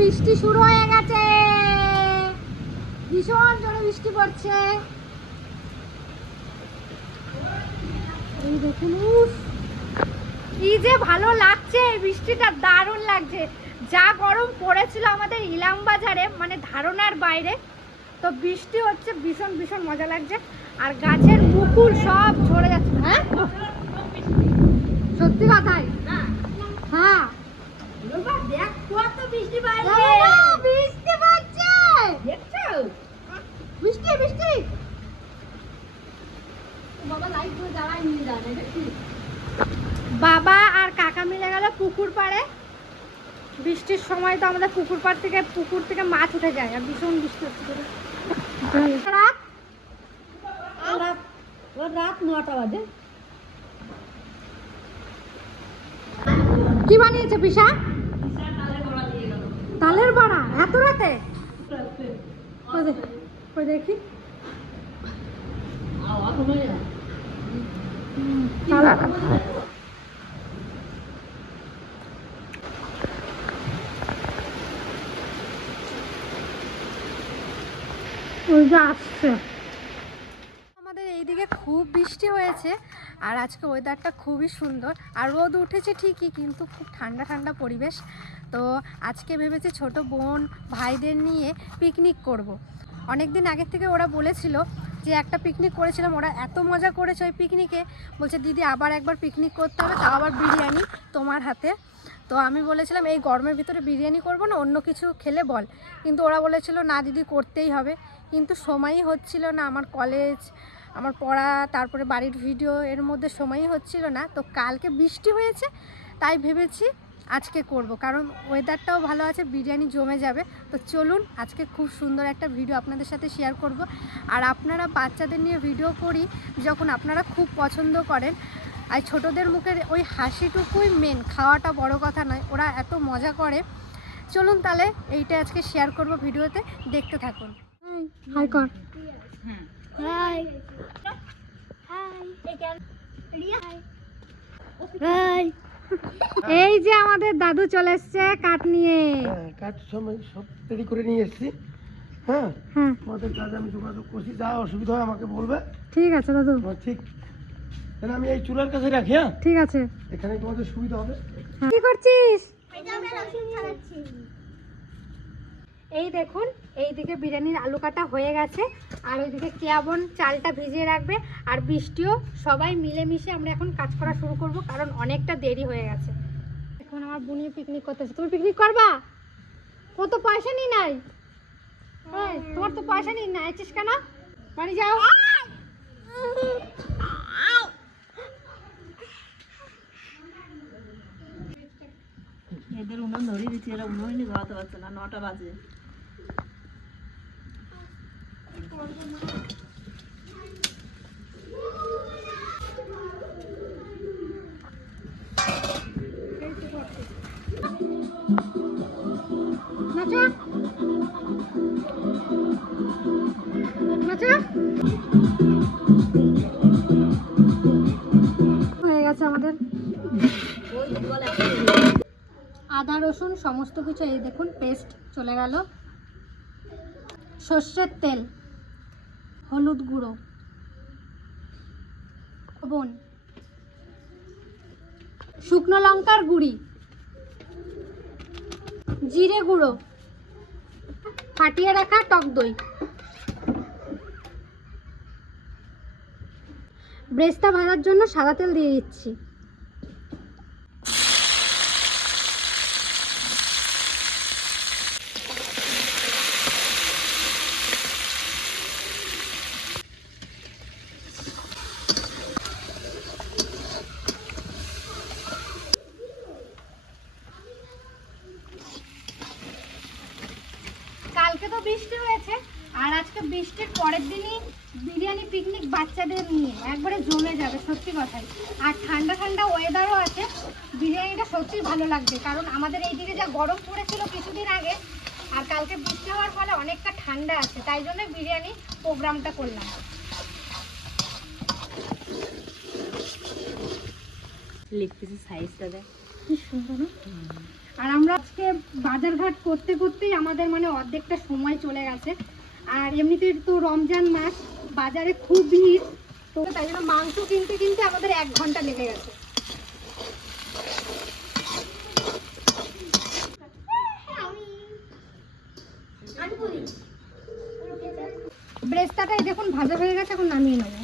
বৃষ্টি শুরু হয়ে গেছে, ভীষণ জোরে বৃষ্টি পড়ছে। এই দেখুন, কি যে ভালো লাগছে, বৃষ্টিটা দারুণ লাগছে। যা গরম পড়েছিল আমাদের ইলাম বাজারে, মানে ধারণার বাইরে। তো বৃষ্টি হচ্ছে, ভীষণ ভীষণ মজা লাগছে। আর গাছের মুকুল সব ঝরে যাচ্ছে। হ্যাঁ, সত্যি কথাই। হ্যাঁ, দেখ কত বৃষ্টি পড়ছে, বৃষ্টি পড়ছে, দেখছো? বৃষ্টি বৃষ্টি। বাবা লাইট করে জ্বালাই নিয়ে যান, দেখি। বাবা আর কাকা মিলে গেল পুকুর পাড়ে। বৃষ্টির সময় তো আমাদের পুকুর থেকে মাছ উঠে যায়, আর ভীষণ বৃষ্টি হচ্ছে। রাত 9টা বাজে। কি বানিয়েছে পিসা? তালের বড়া এত রাতে? দেখি। আমাদের এইদিকে খুব বৃষ্টি হয়েছে, আর আজকে ওয়েদারটা খুবই সুন্দর। আর রোদ উঠেছে ঠিকই, কিন্তু খুব ঠান্ডা ঠান্ডা পরিবেশ। তো আজকে ভেবেছি ছোট বোন ভাইদের নিয়ে পিকনিক করব। অনেক দিন আগের থেকে ওরা বলেছিল যে একটা পিকনিক করেছিলাম, ওরা এত মজা করেছে ওই পিকনিকে। বলছে দিদি আবার একবার পিকনিক করতে হবে, তাও আবার বিরিয়ানি তোমার হাতে। তো আমি বলেছিলাম এই গরমের ভিতরে বিরিয়ানি করবো না, অন্য কিছু খেলে বল। কিন্তু ওরা বলেছিল না দিদি করতেই হবে। কিন্তু সময়ই হচ্ছিল না, আমার কলেজ, আমার পড়া, তারপরে বাড়ির ভিডিও, এর মধ্যে সময়ই হচ্ছিল না। তো কালকে বৃষ্টি হয়েছে, তাই ভেবেছি আজকে করব, কারণ ওয়েদারটাও ভালো আছে, বিরিয়ানি জমে যাবে। তো চলুন আজকে খুব সুন্দর একটা ভিডিও আপনাদের সাথে শেয়ার করব। আর আপনারা বাচ্চাদের নিয়ে ভিডিও করি যখন, আপনারা খুব পছন্দ করেন। আর ছোটদের মুখের ওই হাসিটুকুই মেন, খাওয়াটা বড় কথা নয়, ওরা এত মজা করে। চলুন তাহলে এইটা আজকে শেয়ার করব ভিডিওতে, দেখতে থাকুন। হাই কর। High high. এই যে আমাদের দাদু চলে এসছে কাঠ নিয়ে। কাঠ সময় সব রেডি করে নিয়ে এসেছি। হ্যাঁ, তোমাদের কাজে আমি যোগাযোগ করছি, যা অসুবিধা হয় আমাকে বলবে। ঠিক আছে দাদু। ঠিক, তাহলে আমি এই চুলার কাছে রাখি। হ্যাঁ ঠিক আছে, এখানে তোমাদের সুবিধা হবে। কি করছিস? এই দেখুন, এইদিকে বিরিয়ানির আলু কাটা হয়ে গেছে, আর ওইদিকে কেয়াবন চালটা ভিজিয়ে রাখবে। আর বৃষ্টিও, সবাই মিলেমিশে আমরা এখন কাজ করা শুরু করব, কারণ অনেকটা দেরি হয়ে গেছে। এখন আমার বোনিও পিকনিক করতেছে। তুমি পিকনিক করবা? ও তো পয়সা নিই নাই। তোমার তো পয়সা নিই না, আছিস কেন? বাড়ি যাও। এদের উনুন ধরিয়ে দিচ্ছি, এরা উনুনই ধরাতে পারছে না, 9টা বাজে। হয়ে গেছে আমাদের আদা রসুন সমস্ত কিছু, এই দেখুন পেস্ট চলে গেল। সর্ষের তেল, হলুদ গুঁড়ো, লবণ, শুকনো লঙ্কার গুঁড়ি, জিরে গুঁড়ো, ফাটিয়ে রাখা টক দই, ব্রেস্তা ভাজার জন্য সাদা তেল দিয়ে দিচ্ছি। কালকে তো বৃষ্টি হয়েছে, আর আজকে বৃষ্টির পরের দিনই বিরিয়ানি পিকনিক বাচ্চাদের নিয়ে একবারে জমে যাবে, সত্যি কথাই। আর ঠান্ডা ঠান্ডা ওয়েদারও আছে, বিরিয়ানিটা সত্যিই ভালো লাগবে, কারণ আমাদের এইদিকে যা গরম পড়েছিল কিছুদিন আগে, আর কালকে বৃষ্টি হওয়ার ফলে অনেকটা ঠান্ডা আছে, তাই জন্য বিরিয়ানি প্রোগ্রামটা করলাম। লেগ পিসের সাইজটা দেখ কি সুন্দর। আর আমরা আজকে বাজারঘাট করতে করতেই আমাদের মানে অর্ধেকটা সময় চলে গেছে। আর এমনিতে তো রমজান মাস, বাজারে খুব ভিড়, তো তাই জন্য মাংস কিনতে কিনতে আমাদের 1 ঘন্টা লেগে গেছে। ব্রেস্তাটাই দেখুন ভাজা হয়ে গেছে, এখন নামিয়ে নেবো।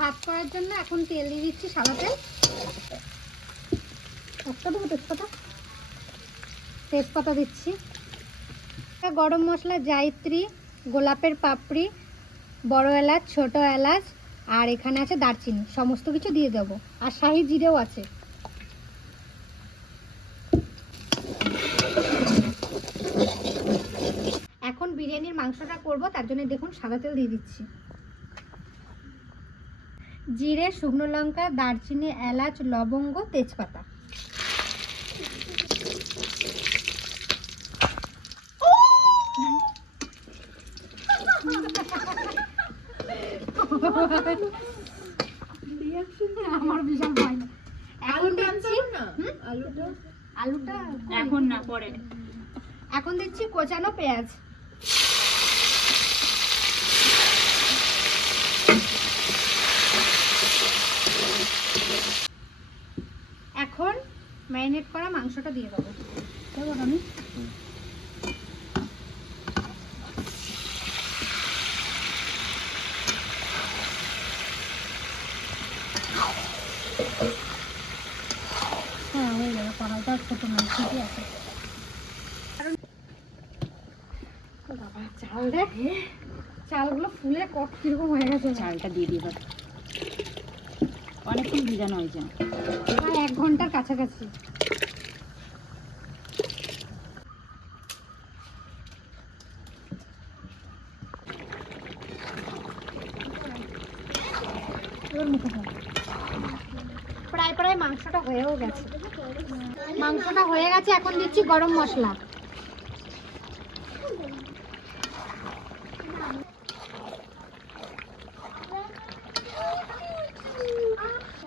ভাত করার জন্য এখন তেল দিয়ে দিচ্ছি, সাদা তেল। একটা দেবো তেজপাতা দিচ্ছি, গরম মশলা, জায়িত্রী, গোলাপের পাপড়ি, বড় এলাচ, ছোট এলাচ, আর এখানে আছে দারচিনি, সমস্ত কিছু দিয়ে দেবো। আর শাহি জিরেও আছে। এখন বিরিয়ানির মাংসটা করব, তার জন্য দেখুন সাদা তেল দিয়ে দিচ্ছি। জিরে, শুকনো লঙ্কা, দারচিনি, এলাচ, লবঙ্গ, তেজপাতা। আমার বিশাল ভয়। এখন দিচ্ছি আলুটা, এখন না, পরে। এখন দিচ্ছি কোচানো পেঁয়াজ। এখন ম্যারিনেট করা মাংসটা দিয়ে দেবো। দেবো আমি হ্যাঁ, হয়ে যাবে। কড়াইটা ছোট নয়, ঠিকই আছে। বাবা, চাল দেখ, চালগুলো ফুলে কত কিরকম হয়ে গেছে। চালটা দিয়ে দিই, অনেকক্ষণ ভিজানো হয়েছে, প্রায় 1 ঘন্টার কাছাকাছি। প্রায় মাংসটা হয়েও গেছে। মাংসটা হয়ে গেছে, এখন দিচ্ছি গরম মশলা।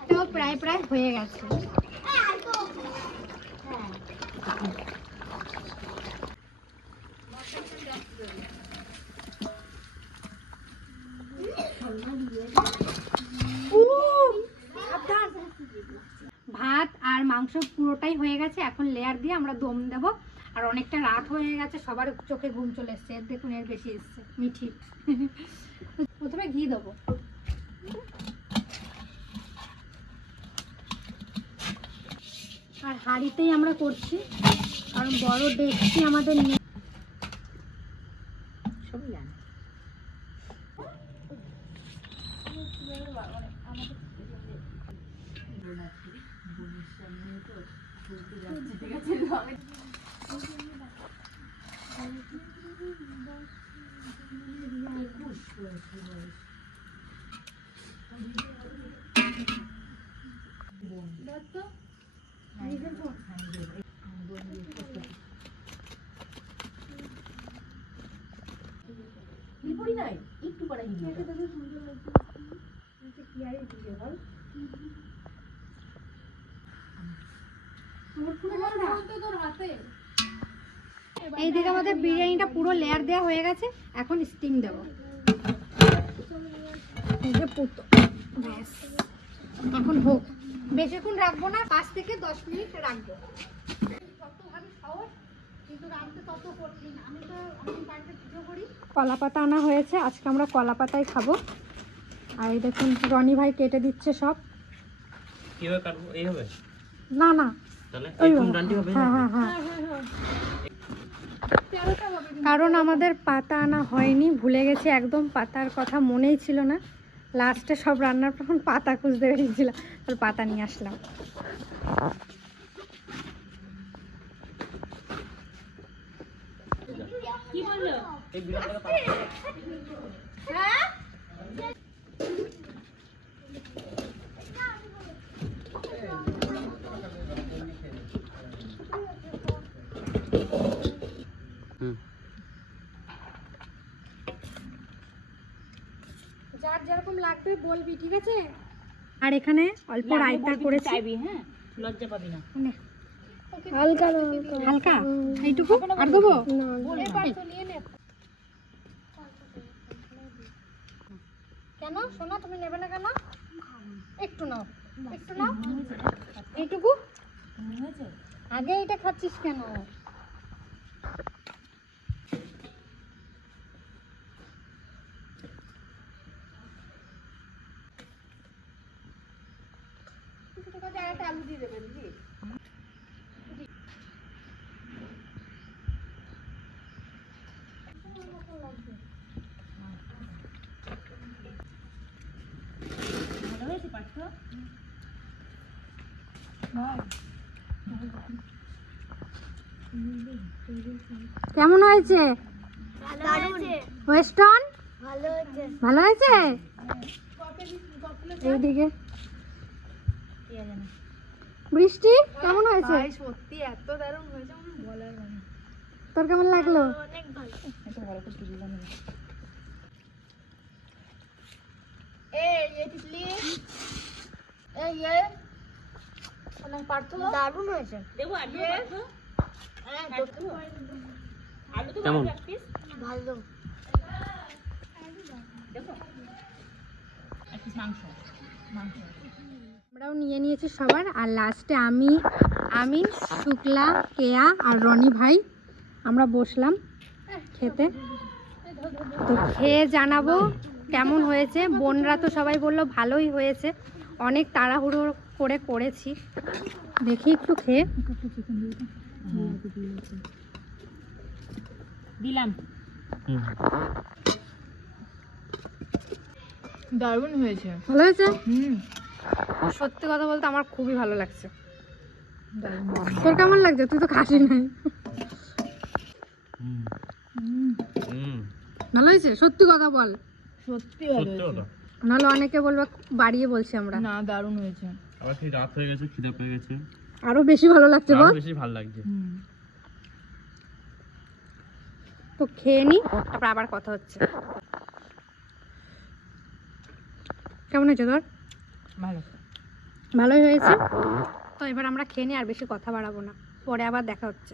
তো প্রায় হয়ে গেছে। ভাত আর মাংস পুরোটাই হয়ে গেছে, এখন লেয়ার দিয়ে আমরা দম দেব। আর অনেকটা রাত হয়ে গেছে, সবার চোখে ঘুম চলে এসছে। দেখুন এর বেশি এসছে মিঠি। প্রথমে ঘি দেবো। আর হাঁড়িতেই আমরা করছি, কারণ বড় ডেকচি আমাদের নেই। সবই জানি। একটু পরে এইদিকে আমাদের বিরিয়ানিটা পুরো লেয়ার দেওয়া হয়ে গেছে, এখন স্টিম দেবো। এই যে পুতো, ব্যাস। এখন হোক, বেশিক্ষণ রাখবো না, 5 থেকে 10 মিনিট রাখবো। কলা পাতা আনা হয়েছে, আজকে আমরা কলা পাতায় খাবো। আর এই দেখুন রনি ভাই কেটে দিচ্ছে সব। কিভাবে কাটবো? এইভাবে? না না, তাহলে ওই এরকম ডান্ডি হবে? হ্যাঁ হ্যাঁ হ্যাঁ। কারণ আমাদের পাতা আনা হয়নি, ভুলে গেছি একদম, পাতার কথা মনেই ছিল না। লাস্টে সব রান্নার তখন পাতা খুঁজতে বেরিয়েছিলাম, তাহলে পাতা নিয়ে আসলাম। কি বললো? এই বিড়ালটাকে পাতা। হ্যাঁ, যার যেরকম লাগবে বলবি, ঠিক আছে? আর এখানে অল্প রায়তা করেছি। চাইবি, হ্যাঁ, লজ্জা পাবি না। নে। হালকা এইটুকু আর দেবো? কেন সোনা তুমি নেবে না কেন? একটু নাও, একটু নাও। এইটুকু আগে এটা খাচ্ছিস কেন? আলু দিয়ে দেবেন জি। ভালো হয়েছে পার্থ? কেমন হয়েছে? ওয়েস্টার্ন ভালো হয়েছে। এইদিকে বৃষ্টি কেমন হয়েছে? সত্যি এত দারুণ হয়েছে বলার মানে। তোর কেমন লাগলো? অনেক ভালো। একটু ভালো করে তুলে দাও না। ये तितली ये দারুণ হয়েছে। দেবো আলু পার্থ? হ্যাঁ আলু তো কেমন? ভালো এক পিস। ভালো। দেখো এক পিস মাংস। আমরাও নিয়ে নিয়েছি সবার। আর লাস্টে আমি শুক্লা, কেয়া আর রনি ভাই আমরা বসলাম খেতে। তো খেয়ে জানাবো কেমন হয়েছে। বোনরা তো সবাই বললো ভালোই হয়েছে, অনেক তাড়াহুড়ো করে করেছি। দেখি একটু খেয়ে। দিলাম। দারুণ হয়েছে। ভালো হয়েছে? সত্যি কথা বলতে আমার খুবই ভালো লাগছে। তোর কেমন লাগছে? তুই তো খাসি নাই। ভালো হয়েছে? সত্যি কথা বল। সত্যি ভালো হয়েছে। নাহলে অনেকে বলবে বাড়িয়ে বলছি আমরা। না দারুণ হয়েছে। আবার কি রাত হয়ে গেছে, খিদে পেয়ে গেছে, আরো বেশি ভালো লাগছে বল। আরো বেশি ভালো লাগছে। তো খেয়ে নি, তারপর আবার কথা হচ্ছে। কেমন হয়েছে তোর? ভালো। ভালোই হয়েছে। তো এবার আমরা খেয়ে নি, আর বেশি কথা বাড়াবো না, পরে আবার দেখা হচ্ছে।